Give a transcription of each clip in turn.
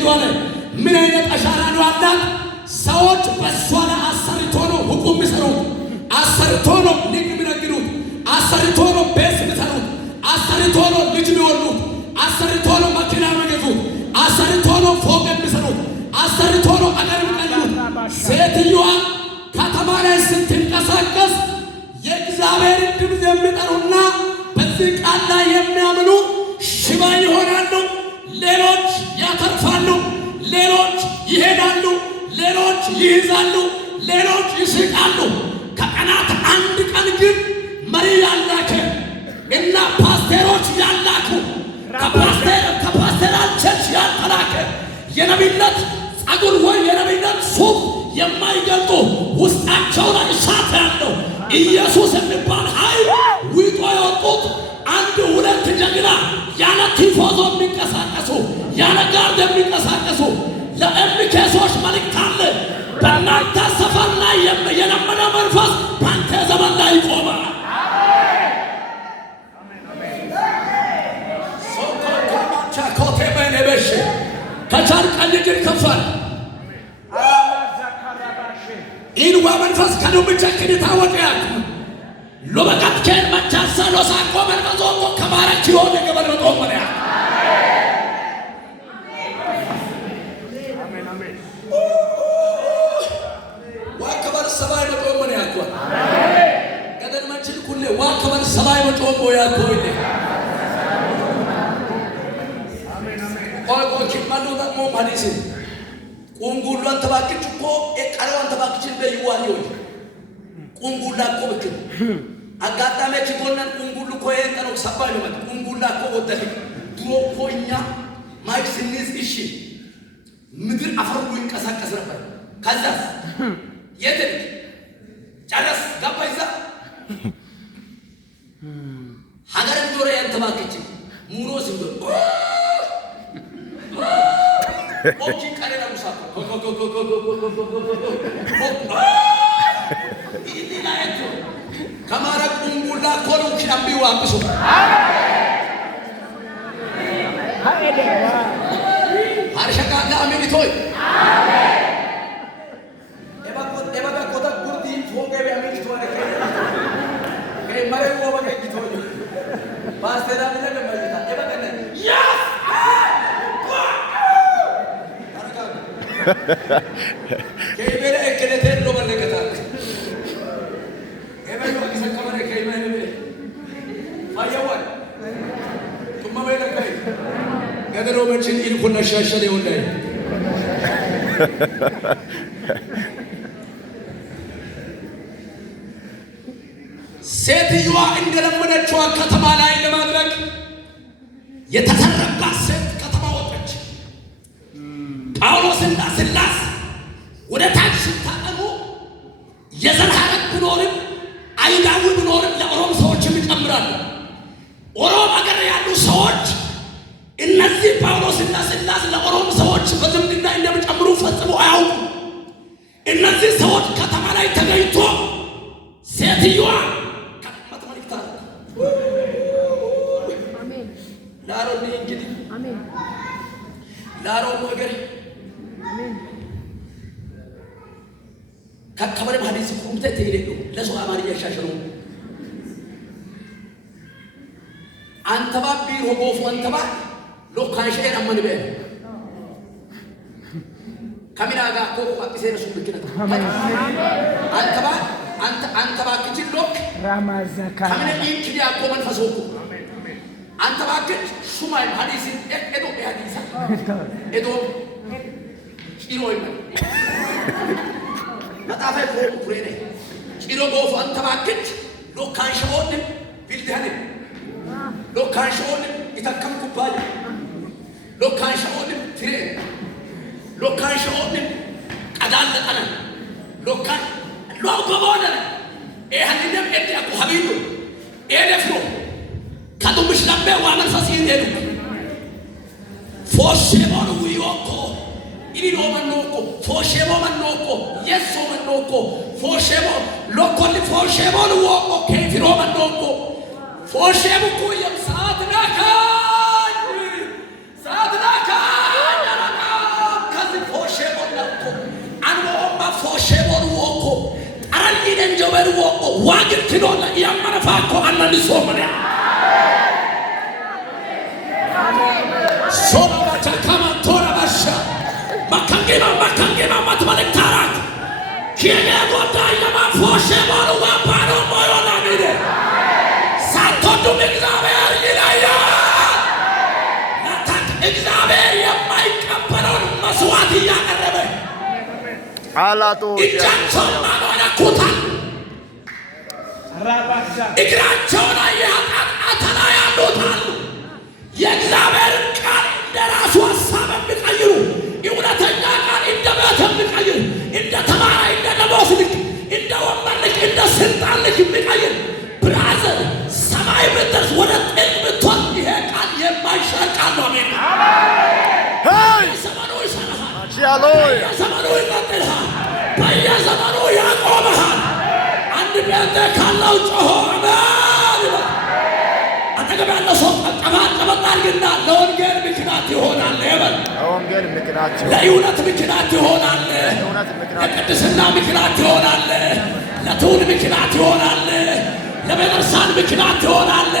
ሴትዮዋ ላይ ምን አይነት አሻራ ነው አላት? ሰዎች በእሷ ላይ አሰርቶ ነው ሁቁም የሚሰሩት፣ አሰርቶ ነው ንግድ የሚነግዱት፣ አሰርቶ ነው ቤት የሚሰሩት፣ አሰርቶ ነው ልጅ የሚወልዱት፣ አሰርቶ ነው መኪና የሚገዙት፣ አሰርቶ ነው ፎቅ የሚሰሩት፣ አሰርቶ ነው አገር የሚቀይሩት። ሴትዮዋ ከተማ ላይ ስትንቀሳቀስ የእግዚአብሔርን ድምፅ የሚጠሩና በዚህ ቃል ላይ የሚያምኑ ሽባ ይሆናሉ፣ ሌሎች ያተርፋሉ፣ ሌሎች ይሄዳሉ፣ ሌሎች ይይዛሉ፣ ሌሎች ይስቃሉ። ከቀናት አንድ ቀን ግን መሪ ያላከ እና ፓስተሮች ያላኩ ከፓስተራል ቸርች ያልተላከ የነቢይነት ጸጉር ወይ የነቢይነት ሱፍ የማይገልጡ ውስጣቸው ላይ እሳት ያለው ኢየሱስ የሚባል ኃይል ውጦ የወጡት አንድ ሁለት ጀግና ያለ ቲፎዞ የሚንቀሳቀሱ ያለ ጋርድ የሚንቀሳቀሱ ለኤምኬሶች መልእክት አለ። በእናንተ ሰፈር ላይ የለመደ መንፈስ በአንተ ዘመን ላይ ይቆማል። ከቻል ቀኝ እጅን ከፋል ኢንዋ መንፈስ ከዱብ ቸክን ታወቀያል ሎበቃት ከን መቻሳ ሎሳቆ መንፈስ ወቆ ከማረች ይሆን ገበል በጦመሪያ ዋከበር ሰባይ በጦመሪያ እኮ ገደል መንችል ኩሌ ዋከበር ሰባይ በጦመሪያ እኮ ይሄ ቆቆ ኪማሉ ደግሞ ማዲስ ቁንጉሉ አንተባክች እኮ ኤቃለው አንተባክች እንደይዋሊው ቁንጉላ እኮ ብክ አጋጣሚ ኪቶነን ቁንጉሉ እኮ የቀነው ሰባይ ነው ቁንጉላ እኮ ወደህ ድሮ እኮ እኛ ማይክ ስንይዝ እሺ ምድር አፈሩ ይንቀሳቀስ ነበር። ከዛስ የት ጨረስ ገባይዛ ሀገር ጆሮ ያንተባክች ሙሮ ሲዶ ኦኪ ቀረና ሙሳቆ ኢዲናይቶ ከማራ ቁንጉላ ኮሉ ኪዳምቢው አብሱ ሃይደዋ አርሸካ ለአሚኒቶይ ኤባጋ ኮታ ጉርቲ ፎገቢ አሚኒቶይ ከማራ ወባ ከይቶይ ባስተራ ለለ ማይታ ኤባጋ ያስ ከይበለ እከለተን ነው በለገታ ኤበሉ አከሰከመረ ከይበለ አያዋል ቱመበለ ከይ ገደሮ መችን ኢልኩና ሻሸለ ይወዳይ ሴትዮዋ እንደለመደችው ከተማ ላይ ለማድረግ የተሰረባ ሴት ከተማ ወጣች። ጳውሎስና ሲላስ ወደ ታች ሲታጠሙ የዘር ሐረግ ቢኖርም አይሁዳዊ ቢኖርም ለኦሮም ሰዎችም ይጨምራሉ። ኦሮም አገር ያሉ ሰዎች እነዚህ ጳውሎስና ሲላስ ለኦሮም ሰዎች በዝምድና እንደሚጨምሩ ፈጽሞ አያውቁም። እነዚህ ሰዎች ከተማ ላይ ተገኝቶ ሴትዮዋ ከተማት መልክታ አሜን ላሮኒ እንግዲህ አሜን ላሮ ወገሪ አሜን ከከበረ ሐዲስ ኩምተ ተይለዶ ለሰው አማርኛ ያሻሽሩ አንተባ ቢሮ ጎፉ አንተባ ሎካንሸን አመንበ ካሚናጋ ኮ አጥሴነ ሱብክነት አንተባ አንተባ ክጅሎክ ራማዛካ ካሚነ ኢንኪዲያ ኮ መንፈሶኩ አንተባ ክጅ ሹማይ ሐዲስ ኤዶ ሐዲስ ኤዶ ጭሮይ መጣፈይ ኮ ኩሬኔ ጭሮ ጎፉ አንተባ ክጅ ሎካንሸን ቢልዳኔ ሎካንሸን ይተከም ኩባል ሎካንሸን ትሬ ሎካንሸን ቀዳል ለቀነ ሎካን ሎጎቦነ ኤሃንደም ኤዲያኩ ሀቢሉ ኤደፍሮ ከዱምሽ ለምበ ዋመንፈስ ይንደሉ ፎሼሞኑ ይወቆ ኢሊኖ መንኖቆ ፎሼሞ መንኖቆ የሶ መንኖቆ ፎሼሞ ሎኮሊ ፎሼሞኑ ወቆ ከፊሮ መንኖቆ ፎሼሙ ኩየም ሰዓት ናካኝ ያረቃ እግዚአብሔር ዋግን ክዶና ያመረፋኮ አናንሶመሪያ ሶራ ባቻካማ ቶራ ባሻ ማካንጌና ማትመለካራት ኪኔ ጎዳ የማፎሼ ባሩዋ ባሮ ሞዮና ሚደ ሳቶዱ እግዚአብሔር ይላያ ናታክ እግዚአብሔር የማይቀበለውን መስዋዕት እያቀረበ አላቶ እጃቸውን ማኖና ኩታ እግራቸውን የኃጢአት አተላ ያሉታሉ የእግዚአብሔርን ቃል እንደ ራሱ ሀሳብ የሚቀይሩ እውነተኛ ቃል እንደ ቤት የሚቀይር እንደ ተማራ እንደ ደሞዝ ልክ እንደ ወንበር ልክ እንደ ስልጣን ልክ የሚቀይር ብራዘር ሰማይ ብትደርስ ወደ ጥልቅ ብትወጥ ይሄ ቃል የማይሻር ቃል ነው። አሜን። በየዘመኑ ይሰራሃል፣ በየዘመኑ ይቀጥልሃል፣ በየዘመኑ ያቆመሃል። አንድ ቤተ ካለው ጮሆ አሜን ይበል። አጠገብ ያለው ሰው ቀባቀበጥ አድርግና ለወንጌል ምክንያት ይሆናል ይበል። ለወንጌል ምክንያት ለእውነት ምክንያት ይሆናል፣ ለቅድስና ምክንያት ይሆናል፣ ለትውልድ ምክንያት ይሆናል፣ ለቤተክርስቲያን ምክንያት ይሆናል፣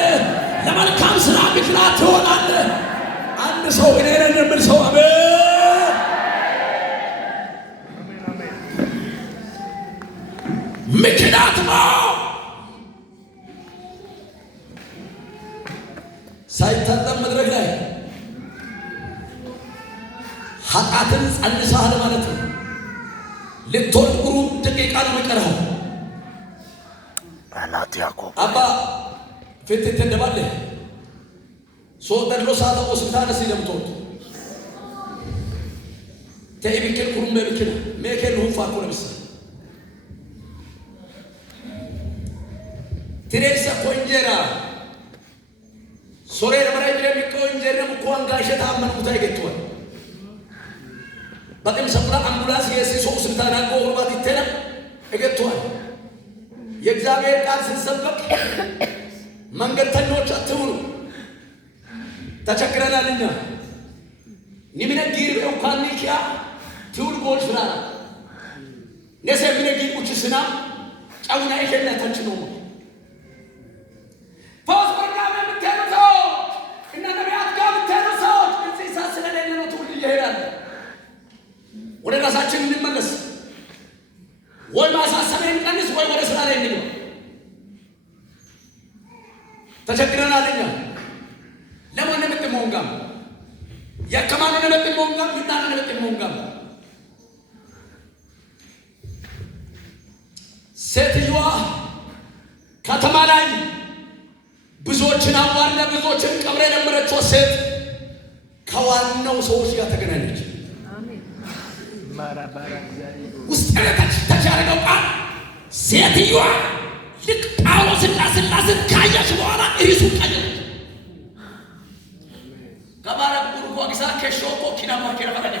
ለመልካም ስራ ምክንያት ይሆናል። አንድ ሰው እኔ ነኝ የሚል ሰው አሜን። ምክንያት ነው። ሳይታጠብ መድረክ ላይ ኃጢአትን ጸንሰሃል ማለት ነው። ልትወልድ ቁሩብ ደቂቃ ነው የሚቀረው። አላት ያዕቆብ አባ ፊት ትደባለህ ሶደሎ ሳታ ሆስፒታል ሲለምቶት ተይብክል ቁሩም በብክል ሜከል ሁፋ ኮለብስ ትሬሳ ኮንጀራ ሶሬ ለማይ የሚቆ እንጀራ ሙኳን ጋሸታ አመንኩታ ይገጥቷል በቀም ሰምራ አምቡላንስ የሲሶ ሆስፒታል አቆ ወርባት ይተና ይገጥቷል። የእግዚአብሔር ቃል ሲሰበክ መንገድተኞች አትሁኑ። ተቸግረናልኛ ኒሚነ ጊርቤው ካኒኪያ ትውል ጎል ፍራራ ነሰ ሚነ ጊርቁች ስና ጫውና ይሄነታች ነው ፖስ ፕሮግራም የምትሄዱት እና ነቢያት ጋር የምትሄዱት ሰዎች እንስሳ ስለሌለ ነው ትውልድ ይሄዳል። ወደ ራሳችን እንመለስ። ወይ ማሳሰቢያ እንቀንስ ወይ ወደ ስራ ላይ እንግባ። ተቸግረናልኛ ለማን የምትሞንጋም የከማን የምትሞንጋም ምናን የምትሞንጋም ሴትዮዋ ከተማ ላይ ብዙዎችን አዋርዳ ብዙዎችን ቀብረ የነበረችው ሴት ከዋናው ሰዎች ጋር ተገናኘች። ውስጥ ተቻረገው ቃል ሴትዮዋ ልክ ጳውሎስና ሲላስን ካየች በኋላ እሪሱ ቀየረች። ከባረክ ጉርጓ ጊሳ ከሾኮ ኪናማ ከረፈረደ